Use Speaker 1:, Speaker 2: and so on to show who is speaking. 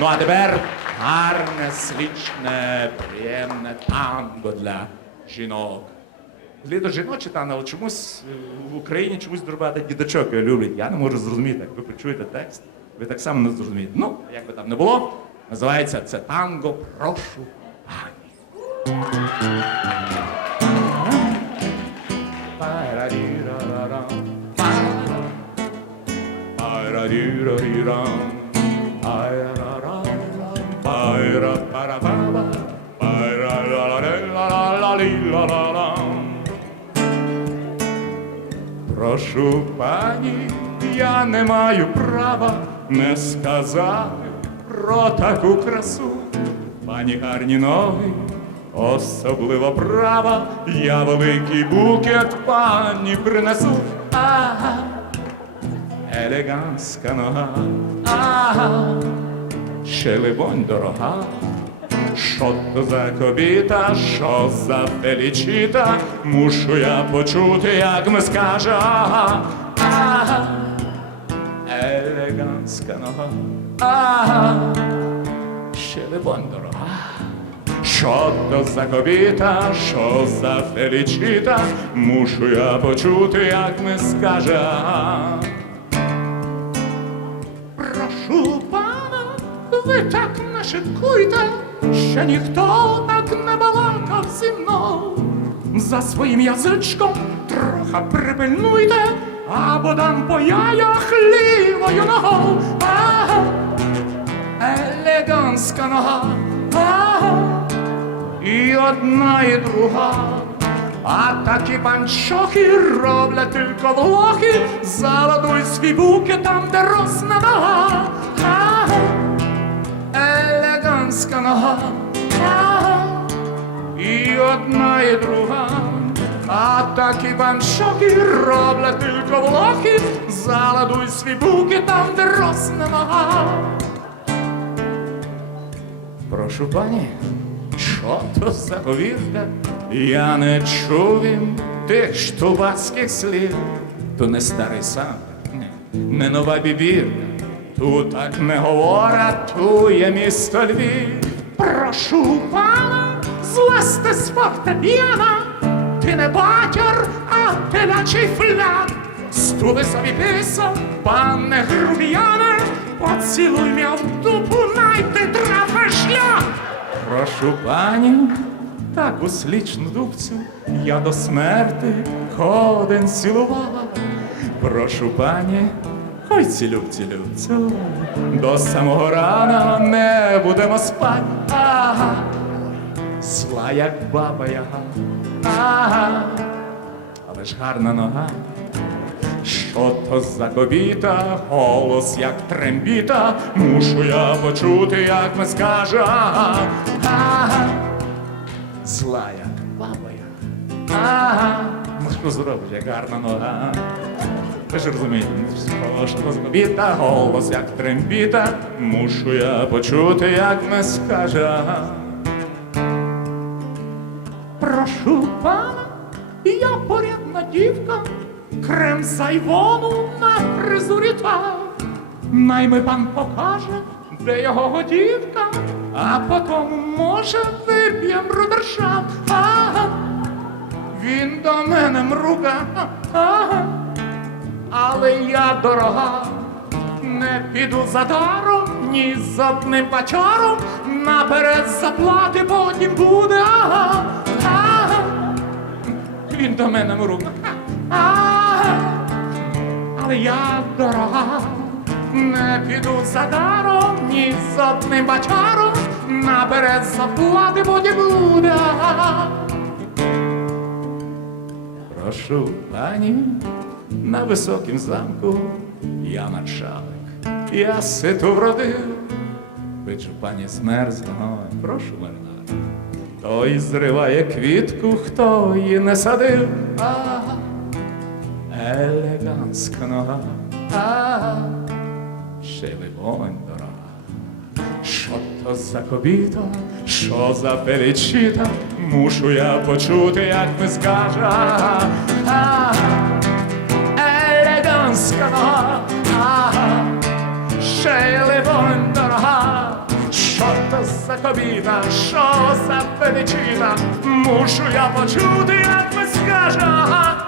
Speaker 1: Ну а тепер гарне, слічне, приємне танго для жінок. Літо жіночі танго, але чомусь е, в Україні чомусь дробати дідочок його люблять. Я не можу зрозуміти. Як ви почуєте текст, ви так само не зрозумієте. Ну, як би там не було, називається це танго Прошу пані. Прошу пані, я не маю права не сказати про таку красу. Пані гарні ноги, особливо права, я великий букет пані принесу. Ага, елегантська нога, ага, ще либонь дорога. Що то за кобіта, що за фелічіта, мушу я почути, як ми скаже, ага, ага, елегантська нога, ага, ще либонь дорога. Що то за кобіта, що за фелічіта, мушу я почути, як ми скаже, ви так не шиткуйте, ще ніхто так не балакав зі мною. За своїм язичком трохи припильнуйте, або дам по яях лівою ногою. Ага, елегантська нога, ага, і одна, і друга. А такі панчохи роблять тільки влохи, заладуй свій буки там, де росне друга. А такі панчохи роблять тільки влохи, заладуй свій буки там, де росне нога. Прошу пані, що то за говірка? Я не чув він тих штубацьких слів. То не старий сам, не нова бібірка. Тут так не говорять, ту є місто Львів. Прошу пана, зласти з фортепіано. Ти не батяр, а телячий фляг. Студи собі писа, пане грубіяне, поцілуй м'я в дупу, найти трафи шлях. Прошу пані, таку слічну дубцю я до смерти ходен цілувала. Прошу пані, хай цілю цілю до самого рана не будемо спать. Ага, зла як баба яга. Але ж гарна нога. Що то за кобіта, голос як трембіта, мушу я почути, як ми скаже, зла як баба я, ага, ну як гарна нога. Ви ж розумієте, то кобіта, голос як трембіта, мушу я почути, як ми скаже. Пана, я порядна дівка, крем з айвону на фризурі та. Найми пан покаже, де його годівка, а потім, може, вип'єм брудершафт. Ага, він до мене мруга, ага, але я дорога, не піду за даром, ні з одним пачаром, наперед заплати потім буде, ага. Він до мене ага, але я дорога, не піду за даром, ні з одним бачаром, наперед заплати потім буде. Прошу пані, на високім замку я начальник, я ситу вродив, бичу пані змерзла, прошу мене. Той зриває квітку, хто її не садив, ага, елегантська нога, ага, ще вибонь дорога. Що то за кобіта, що за величіта, мушу я почути, як ми скаже. Ага, то що за величина, мушу я почути, як ви скаже.